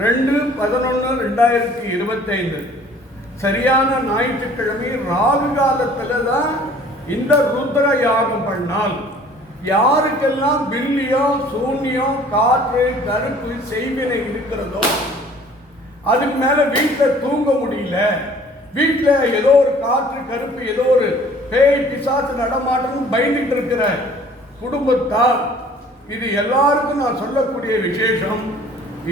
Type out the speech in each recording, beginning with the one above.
2/11/2025 சரியான ஞாயிற்றுக்கிழமை ராகு காலத்தில் தான் இந்த ருத்ர யாகம் பண்ணால் யாருக்கெல்லாம் பில்லியம் சூன்யம் காற்று கருப்பு செய்வினை இருக்கிறதோ, அதுக்கு மேல வீட்டில் தூங்க முடியல, வீட்டில் ஏதோ ஒரு காற்று கருப்பு ஏதோ ஒரு பேய் பிசாசு நடமாட்டம் பயந்துட்டு இருக்கிற குடும்பத்தால் இது எல்லாருக்கும் நான் சொல்லக்கூடிய விசேஷம்.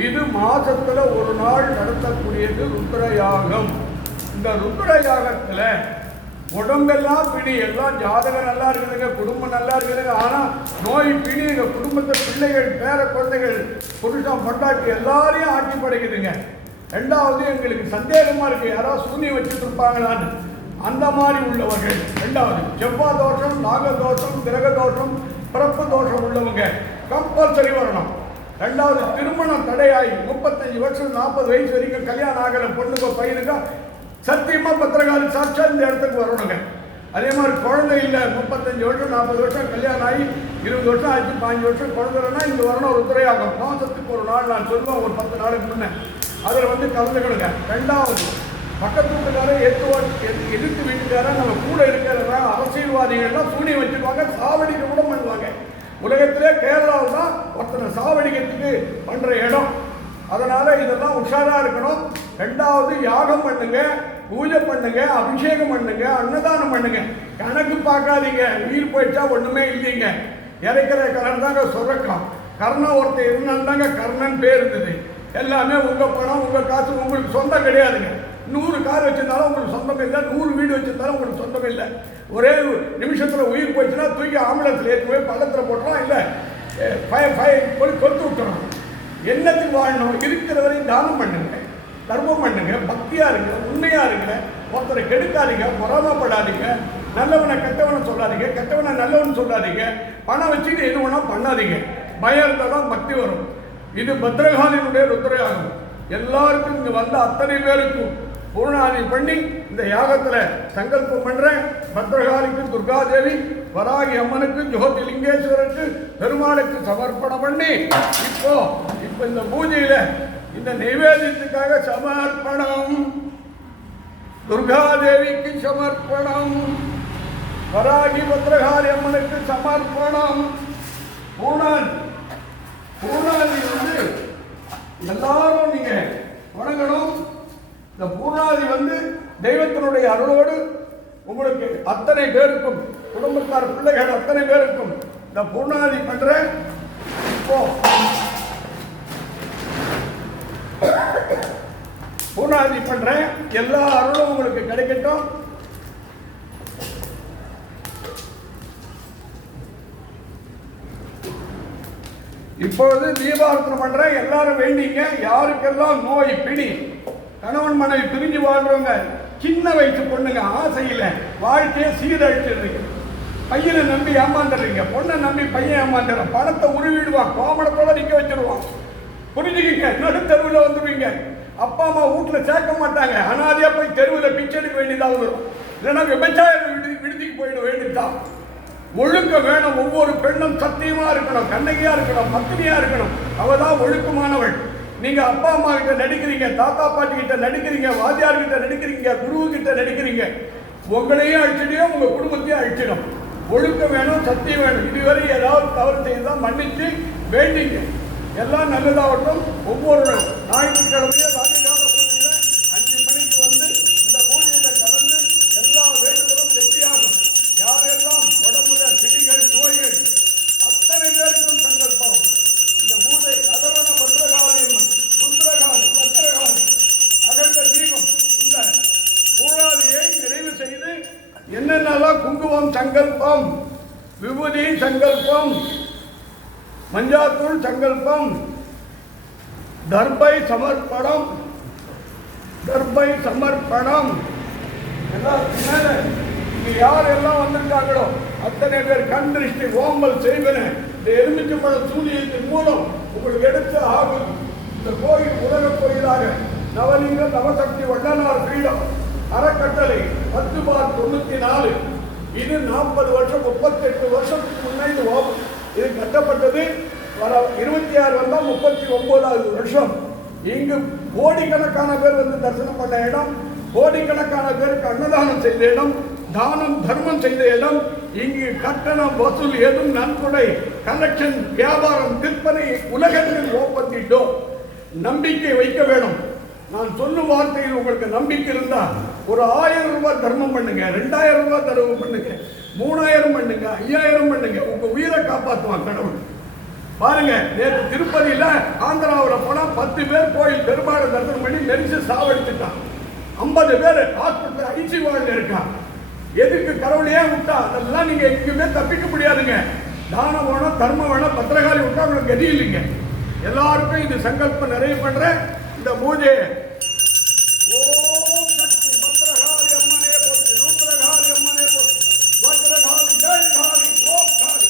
இது மாசத்துல ஒரு நாள் நடத்தக்கூடியது ருத்ர யாகம். இந்த ருத்ர யாகத்துல உடம்பெல்லாம் பிடி, எல்லாம் ஜாதகம் நல்லா இருக்குதுங்க, குடும்பம் நல்லா இருக்குதுங்க, ஆனால் நோய் பிடி எங்கள் குடும்பத்தை பிள்ளைகள் பேர குழந்தைகள் புருஷன் பொண்டாட்டி எல்லாரையும் ஆட்சி படைக்குதுங்க. ரெண்டாவது எங்களுக்கு சந்தேகமாக இருக்குது, யாராவது சூனியம் வச்சுட்டு இருப்பாங்களான்னு. அந்த மாதிரி உள்ளவர்கள். ரெண்டாவது செவ்வாய் தோஷம், நாக தோஷம், கிரக தோஷம், பிறப்பு தோஷம் உள்ளவங்க கம்பல்சரி வரணும். ரெண்டாவது திருமணம் தடையாகி 35 வருஷம் 40 வயசு வரைக்கும் கல்யாணம் ஆகலை பொண்ணுக்கோ பையனுக்கோ சத்தியமா பத்திரகாளி சாட்சா இந்த இடத்துக்கு வரணுங்க. அதே மாதிரி குழந்தை இல்லை, 35 வருஷம் 40 வருஷம் கல்யாணம் ஆகி 20 வருஷம் ஆச்சு, 5 வருஷம் குழந்தைன்னா இங்கே வரணும். ஒரு துறையாகும் மாதத்துக்கு ஒரு நாள் நான் சொல்லுவேன், ஒரு 10 நாளுக்கு முன்னே அதில் வந்து கலந்துக்கிடுங்க. ரெண்டாவது பக்கத்து வீட்டுக்காரன் எதிர்த்து வீட்டுக்காரன் நம்ம கூட இருக்கிற அரசியல்வாதிகள்லாம் சூனியம் வச்சுருவாங்க, சாவடிக்க கூட பண்ணுவாங்க. உலகத்திலே கேரளாவில் தான் ஒருத்தனை சாவடிக்கிறதுக்கு பண்ணுற இடம். அதனால இதெல்லாம் உஷாரா இருக்கணும். ரெண்டாவது யாகம் பண்ணுங்க, பூஜை பண்ணுங்க, அபிஷேகம் பண்ணுங்க, அன்னதானம் பண்ணுங்க. கணக்கு பார்க்காதீங்க, உயிர் போயிடுச்சா ஒண்ணுமே இல்லைங்க. இறைக்கிற கரண் தாங்க சொரக்கம். கர்ணன் ஒருத்தர் இருந்தாங்க, கர்ணன் பேர் இருந்தது. எல்லாமே உங்க பணம் உங்க காசு, உங்களுக்கு சொந்தம் கிடையாதுங்க. 100 கார் வச்சிருந்தாலும் உங்களுக்கு சொந்தம் இல்லை, 100 வீடு வச்சிருந்தாலும் உங்களுக்கு சொந்தம் இல்லை. ஒரே நிமிஷத்துல உயிர் போயிடுச்சுன்னா தூக்கி ஆம்புலன்ஸ்ல ஏற்றி போய் பள்ளத்துல போட்டுறோம், இல்லை கொளுத்து விட்டுறோம். என்னத்துக்கு வாழணும்? இருக்கிற வரையும் தானம் பண்ணுங்க, தர்மம் பண்ணுங்க, பக்தியா இருங்க, உண்மையா இருங்க, ஒருத்தரை கெடுக்காதீங்க, பொறாமப்படாதீங்க, நல்லவனை கெட்டவனை சொல்லாதீங்க, கெட்டவனை நல்லவன் சொல்லாதீங்க, பணம் வச்சுட்டு எது வேணா பண்ணாதீங்க. பயம் இருந்தாலும் பக்தி வரும். இது பத்ரகாளியினுடைய ருத்ரயாகம். எல்லாருக்கும் இங்க வந்த அத்தனை பேருக்கும் பூர்ணாதி பண்ணி இந்த யாகத்துல சங்கல்பம் பண்றேன். பத்ரகாளிக்கு, துர்காதேவி, வராகி அம்மனுக்கு, ஜோதிலிங்கேஸ்வரருக்கு, பெருமாளுக்கு சமர்ப்பணம் பண்ணி இப்போ இந்த பூஜையில இந்த நைவேத்தியத்துக்காக சமர்ப்பணம். துர்காதேவிக்கு சமர்ப்பணம், வராகி பத்ரகாளி அம்மனுக்கு சமர்ப்பணம். பூர்ணாதி வந்து எல்லாரும் நீங்க வணங்கணும். இந்த பூர்ணாதி வந்து தெய்வத்தினுடைய அருளோடு உங்களுக்கு அத்தனை பேருக்கும், குடும்பத்தார் பிள்ளைகள் அத்தனை பேருக்கும் இந்த பூர்ணாதி பண்ற. இப்போ பூர்ணாதி பண்றேன், எல்லா அருளும் உங்களுக்கு கிடைக்கட்டும். இப்பொழுது தீபாரத்தனை பண்றேன், எல்லாரும் வேண்டிங்க. யாருக்கெல்லாம் நோய் பிடி, கணவன் மனைவி பிரிஞ்சு வாழ்றவங்க, சின்ன வயசு பொண்ணுங்க ஆசையில வாழ்க்கையை சீரழிச்சிடுறீங்க, பையனை நம்பி ஏமாந்துடுறீங்க, பொண்ணை நம்பி பையன் ஏமாந்துடுறான், பணத்தை உருவிடுவான், கோமணத்தோட நிக்க வச்சிருவான். புரிஞ்சுக்கிங்க, நடுத்தருவில் வந்துடுவீங்க. அப்பா அம்மா வீட்டுல சேர்க்க மாட்டாங்க, அனாதையா போய் தெருவில் பிச்சை எடுக்க வேண்டியதாக வரும். இல்லைன்னா விபச்சார விடுதிக்கு போயிட வேண்டியதுதான். ஒழுக்கம் வேணும். ஒவ்வொரு பெண்ணும் சத்தியமா இருக்கணும், கண்ணகியா இருக்கணும், பத்தினியா இருக்கணும். அவதான் ஒழுக்கமானவள். நீங்க அப்பா அம்மா கிட்ட நடிக்கிறீங்க, தாத்தா பாட்டி கிட்ட நடிக்கிறீங்க, வாத்தியார் கிட்ட நடிக்கிறீங்க, குரு கிட்ட நடிக்கிறீங்க, உங்களையும் அழிச்சிடும், உங்க குடும்பத்தையும் அழிச்சிடும். ஒழுக்கம் வேணும், சத்தியம் வேணும். இதுவரை ஏதாவது தவறு செய்தால் மன்னிச்சு வேண்டிங்க. எல்லாம் நல்லதாகட்டும். ஒவ்வொரு ஞாயிற்றுக்கிழமையும் ராஜகால பூஜையில 5 மணிக்கு வந்து இந்த பூஜையில கலந்து எல்லா வேண்டுதலும் வெற்றியாகும். யாரெல்லாம் உடம்புல பிடிகள் நோய்கள் அத்தனை பேருக்கும் சங்கல்பம். இந்த பூஜை அதர்வன பத்ரகாளி அம்மன், ருத்ரகாளி, பத்ரகாளி, அகண்ட தீபம், இந்த பூஜாதியை நிறைவு செய்து என்னென்னலாம் குங்குமம் சங்கல்பம், விபூதி சங்கல்பம், மஞ்சாத்தூள் சங்கல்பம், தர்பை சமர்ப்பணம், தர்பை சமர்ப்பணம். யாரெல்லாம் வந்திருக்காங்களோ அத்தனை பேர் கண் திருஷ்டி ஓம்பல் செய்வன இந்த எலுமிச்சம்பழ சூரியத்தின் மூலம் உங்களுக்கு எடுத்து ஆகும். இந்த கோயில் உலக கோயிலாக நவலிங்க நவசக்தி வள்ளலார் பீடம் அறக்கட்டளை 10/94. இது 40 வருஷம் 38 வருஷத்துக்கு முன்னே இது கட்டப்பட்டது. 26 வந்தால் 39வது வருஷம். இங்கு கோடிக்கணக்கான பேர் வந்து தரிசனம் பண்ண இடம், கோடிக்கணக்கான பேருக்கு அன்னதானம் செய்த இடம், தானம் தர்மம் செய்த இடம். இங்கு கட்டணம் வசூல் ஏதும் நன்கொடை கலெக்ஷன் வியாபாரம் விற்பனை உலகத்தில் ஓப்பத்திட்டோம். நம்பிக்கை வைக்க வேணும். நான் சொல்லும் வார்த்தையில் உங்களுக்கு நம்பிக்கை இருந்தா ஒரு 1000 ரூபாய் தர்மம் பண்ணுங்க, 2000 ரூபாய் தர்மம் பண்ணுங்க, 3000 பண்ணுங்க, 5000 பண்ணுங்க. உங்க உயிரை காப்பாற்றுவான் கடவுள். பாருங்க, நேற்று திருப்பதியில ஆந்திராவில் போனா 10 பேர் கோயில் பெருமாளை தரிசனம் பண்ணி மெரிச்சு சாவடிச்சுட்டான். 50 பேர் ஹாஸ்பிட்டல் ஐசியூல இருக்கான். எதுக்கு கடவுளையே விட்டா? அதெல்லாம் நீங்க எங்கேயுமே தப்பிக்க முடியாதுங்க. தானம் வேணும், தர்மம் வேணும், பத்திரகாளி விட்டா உங்களுக்கு கதி இல்லைங்க. எல்லாருக்கும் இது சங்கல்பம் நிறைய பண்ற இந்த பூஜை. ஓம் சக்தி பத்திரகாளி அம்மனே போற்றி, ரூத்ரகாளி அம்மனே போற்றி, வஜ்ரகாளி ஜெய் காளி, ஓம் காளி,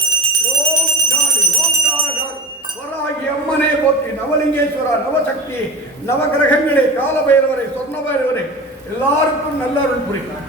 ஓம் காளி, ஓம்காரகாளி, வராகி அம்மனே போற்றி, நவலிங்கேஸ்வரா, நவசக்தி, நவகிரகங்களே, காலபைரவரை, சொர்ண பைரவரை, எல்லாருக்கும் நல்ல அருள் புரியும்.